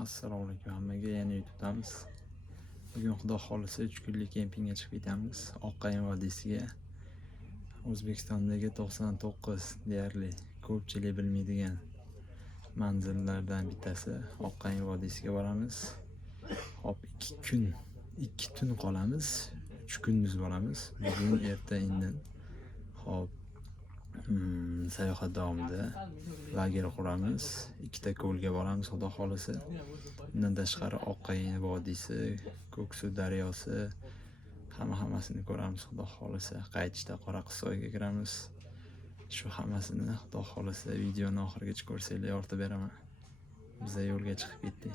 Assalomu alaykum hammaga, yana YouTube'damiz. Bugun xudo xolisa 3 kunlik kempingga chiqib ketamiz. Oqqayin vodiysiga. O'zbekistondagi 99 deyarli ko'pchilik bilmaydigan manzillardan bittasi Oqqayin vodiysiga boramiz. Hop 2 tun qolamiz. 3 kunduz boramiz. Bugun erta indin. Hop sayohat davomida lager quramiz. 2 ta ko'lga boramiz xudo xolisa. Undan tashqari Oqqayin vodiysi, Ko'ksuv daryosi, hammasini ko'ramiz xudo xolisa. Qaytishda Qoraqissoyga kiramiz. Shu hammasini xudo xolisa videoni oxirigacha ko'rsanglar yoritib beraman. Biz yo'lga chiqib ketdik.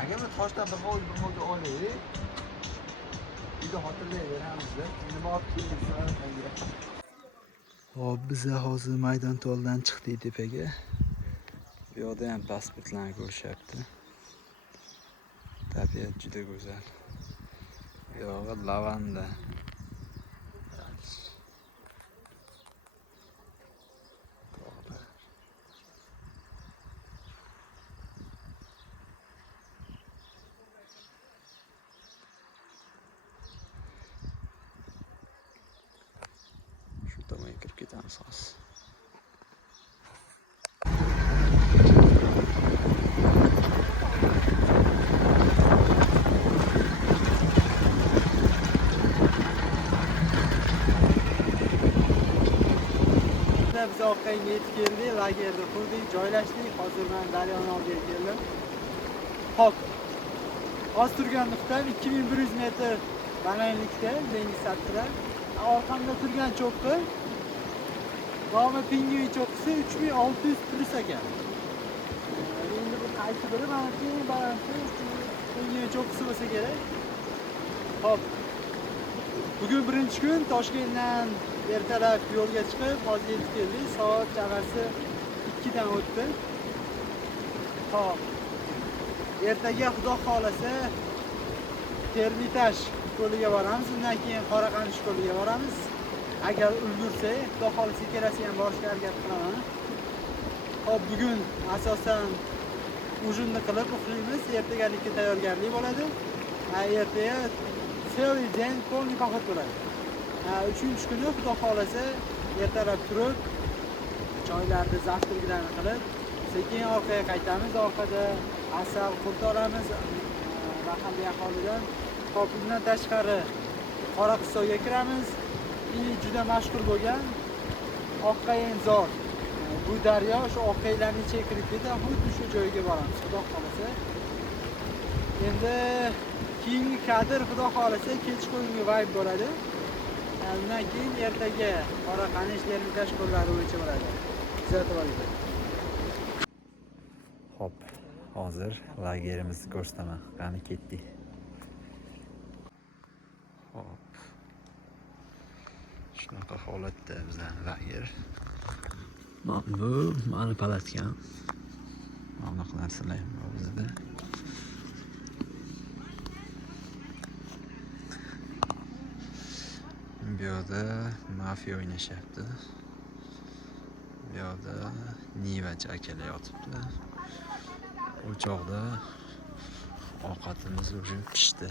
Agar toshdan bir mo'lga olaylik, uyda xotirlayveramizda. Nima olib kelishsa, Hop, biz hozir maydon to'ldan chiqdik tepaga. Bu yoqda ham pasportlarni ko'rishyapti. Tabiat juda go'zal. Bu yog'i lavanda. Shu tomonga kirib ketamiz hozir. Biz Oqqayinga yetib keldik, lagerda qurdik, joylashdik. Hozir men daryoni oldiga keldim. Hop. Hozir turgan nuqtam 2100 metr balandlikda, dengiz sathida. Orqamda turgan cho'qqi Roma Pingvin cho'qqisi 3600 plus ekan. Endi bu qaysi biri? Mana shu balandlik Pingvin cho'qqisi bo'lsa kerak. Hop. Bugun birinchi kun Toshkentdan ertalab yo'lga chiqib, hozir yetib keldik. Soat chamasi 2 dan o'tdi. Hop. Ertaga xudo xolasa Termitaj ko'liga boramiz, undan keyin Qoraqamish ko'liga boramiz. Agar ulgursak, xudo xolasa ikkalasiga ham borishga harakat qilaman. Hop, bugun asosan ujinni qilib uxlaymiz, ertagalikka tayyorgarlik bo'ladi. Ertaga целый день полный поход bo'ladi. 3-chi kuni xudo xolasa ertalab turib, choylarni, zavtriklarni qilib, sekin orqaga qaytamiz. Orqada asal qurt olamiz mahalliy aholidan. Hop, bundan tashqari Qoraqissoyga kiramiz. Juda mashhur bo'lgan Oqqayinzor. Bu daryo shu Oqqaylarning ichiga kirib ketadi, xuddi shu joyga boramiz xudo xolasa. Endi keyingi kadr xudo xolasa kechqurungi vibe bo'ladi. Undan keyin ertaga Qoraqamish Termitaj ko'llari bo'yicha bo'ladi. Kuzatib olinglar. Hop, hozir lagerimizni ko'rsataman. Qani ketdik. Hop. Shunaqa holatda bizning lager. Bu mani palatkam. Mana bunaqa narsalar ham bor bizda. Bu yoqda mafiya o'ynashyapti. Bu yoqda Nivachi akalar yotibdi. O'choqda ovqatimiz уже pishdi.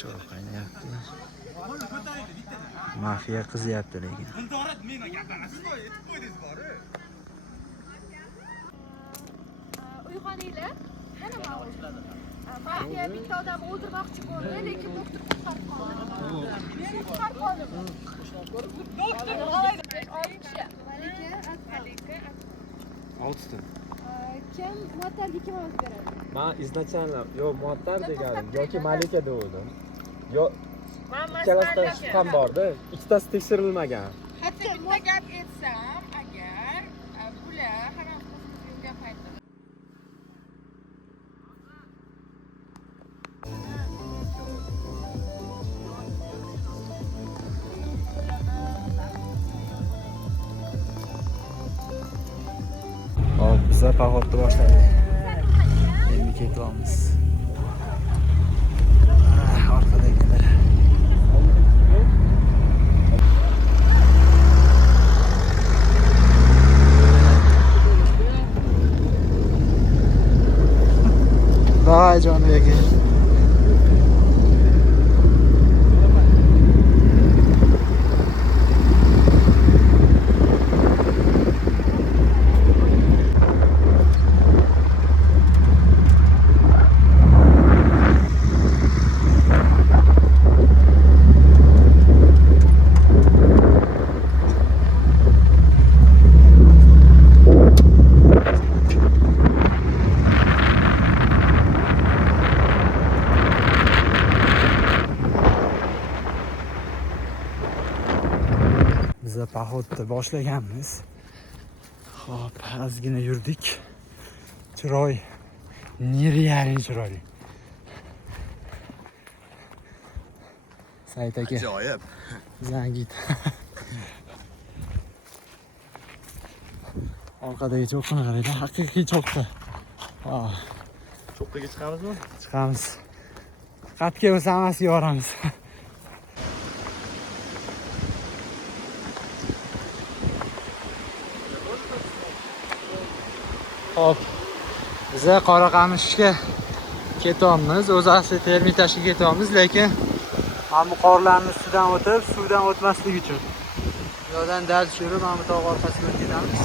Choy qaynayapti. Mafiya qizyapti lekin. Uyg'oninglar. Qani ma'lum. Mafiya bitta odam o'ldirmoqchi bo'ldi, lekin doktor qutqarib qoldi. Meni qutqarib qoldi. Doktor g'oyib. 6 kishi. Malika. 6 ta. Kim muattarga kim ovoz beradi? Men izначально yo muattar deganim yoki Malika degandim. Yo Men ikkalasida shubham borda, ikkitasi tekshirilmagan. Hatto bitta gap aytsam, agar bular harom qilib gap aytdi. Hop, biz pohodni boshladik. ketyapmiz. Orqadagilar. Vay Jonbek. Biza pohodni boshlaganmiz. Xo'p, ozgina yurdik. Chiroy nereali chiroyli. Sayt aka. Ajoyib. Zangit. Orqadagi cho'qqini qaraydi, haqiqiy cho'qqi. Cho'qqiga chiqamizmi? Chiqamiz. Qatga bo'lsa hammasiga boramiz. Hop. Biza Qoraqamishga ketyapmiz. O'zi asli Termitashga ketyapmiz, lekin mana qorlarning ustidan o'tib, suvdan o'tmaslik uchun. Bu yerdan dal tushirib, mana bu tog' orqasiga ketamiz.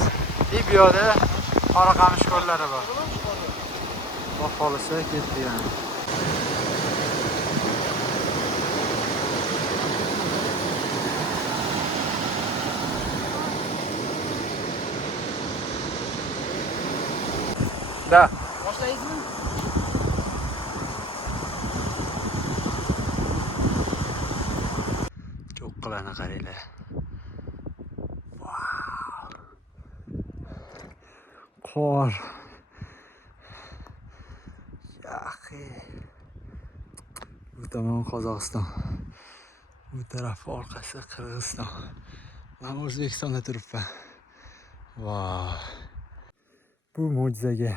Bu yerda Qoraqamish ko'llari bor. Xudo xolisa ketdik yana. Da. Boshlaysizmi? Cho'qqilarni qaranglar. Wow. Qor. Yaxi. Bu tomon Qozog'iston. Bu taraf orqasi Qirg'iziston. Men O'zbekistonda turibman. Wow. Bu mo'jizaga,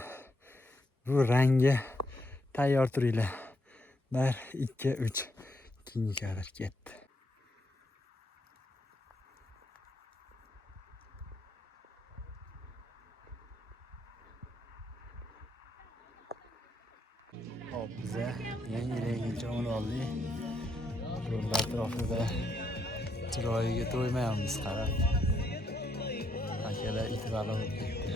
bu rangga tayyor turinglar. 1, 2, 3. Keyingi kadr ketdi. Hop, biza yangi jo'mil oldik. Yo'l atrofida chiroyiga to'ymayapmiz, qarab. Akalar it balo bo'lib ketdi.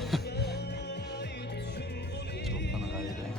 Cho'qqini qaraylar.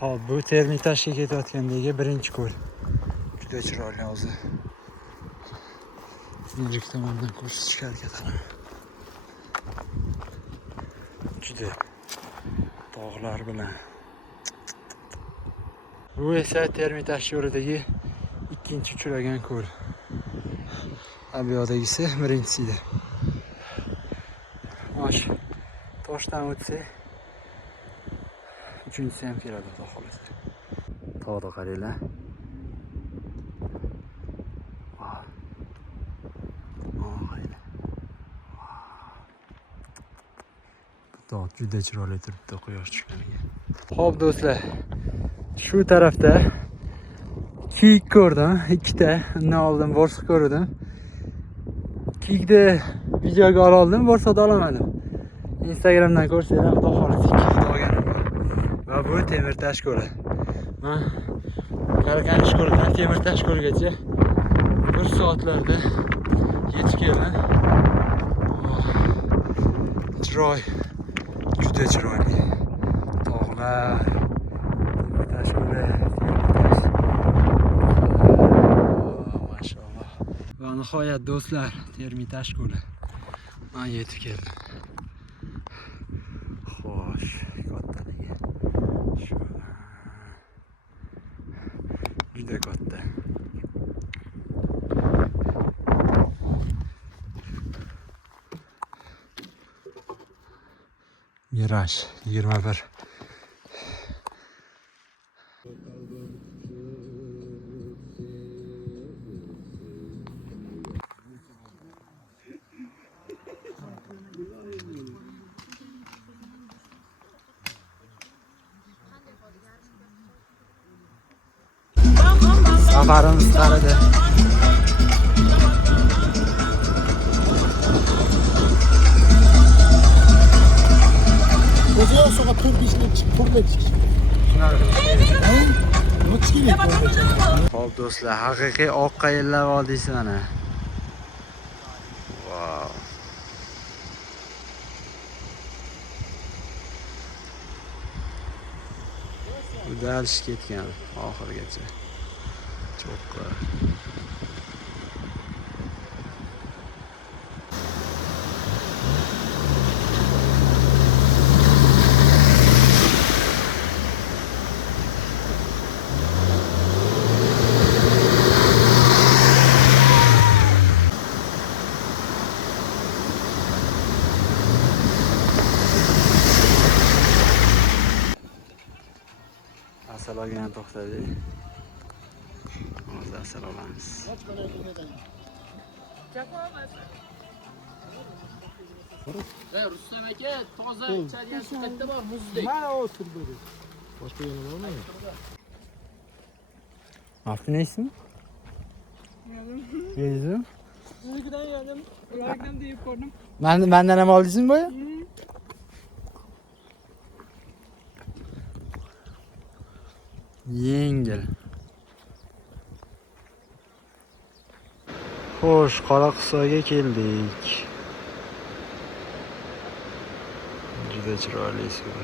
Hop, bu Termitashga ketayotgandagi birinchi ko'l. Juda chiroyli o'zi. Narigi tomondan ko'rsatishga harakat qilaman. Juda tog'lar bilan. Bu esa Termitash yo'lidagi ikkinchi uchragan ko'l. Bu yerdagisi birinchisi edi. Mosh toshdan o'tsa uchinchisi ham keladi, xudo xolasa. Tog'da qaranglar. Dog juda chiroyli turibdi quyosh chiqqaniga. Xo'p do'stlar, shu tarafda kiyik ko'rdim, ikkita. Undan oldin borsiq ko'rdim. Kiyikni videoga oldim, borsada olamadim. Instagramdan ko'rsanglar, xudo xohlasa kiyikni olganim bor. Va bu Temirtash ko'li. Men Qaraqanish ko'lidan Temirtash ko'ligacha 1 soatlarda yetib keldim. Chiroy juda chiroyli. Tog'lar, Temirtash ko'li, Temirtash. Mashalloh. Va nihoyat do'stlar, Temirtash ko'li. Men yetib keldim. Xo'sh, kattaligiga. Shu. Juda katta. Miraj 21. Safarimiz qaridi. O'zi yo'q, 4-5 chiqib, to'g'rilab chiqish. Xo'p do'stlar, haqiqiy oq qayinlar vodiysi mana. Wow. Udalish ketgan oxirgacha. Cho'qqa. Asal olgan to'xtadi. Hozir asal olamiz. Rustam aka, toza ichadigan suv qayerda bor? Muzdek. Mana o'tirdi. Boshqa yana bormi? Afnaysiz? Yedim. Siznikidan yedim. Ulardan da yeb ko'rdim. Mendan ham oldingizmi boya? Yengil. Xo'sh, Qoraqissoga keldik. Juda chiroyli suv.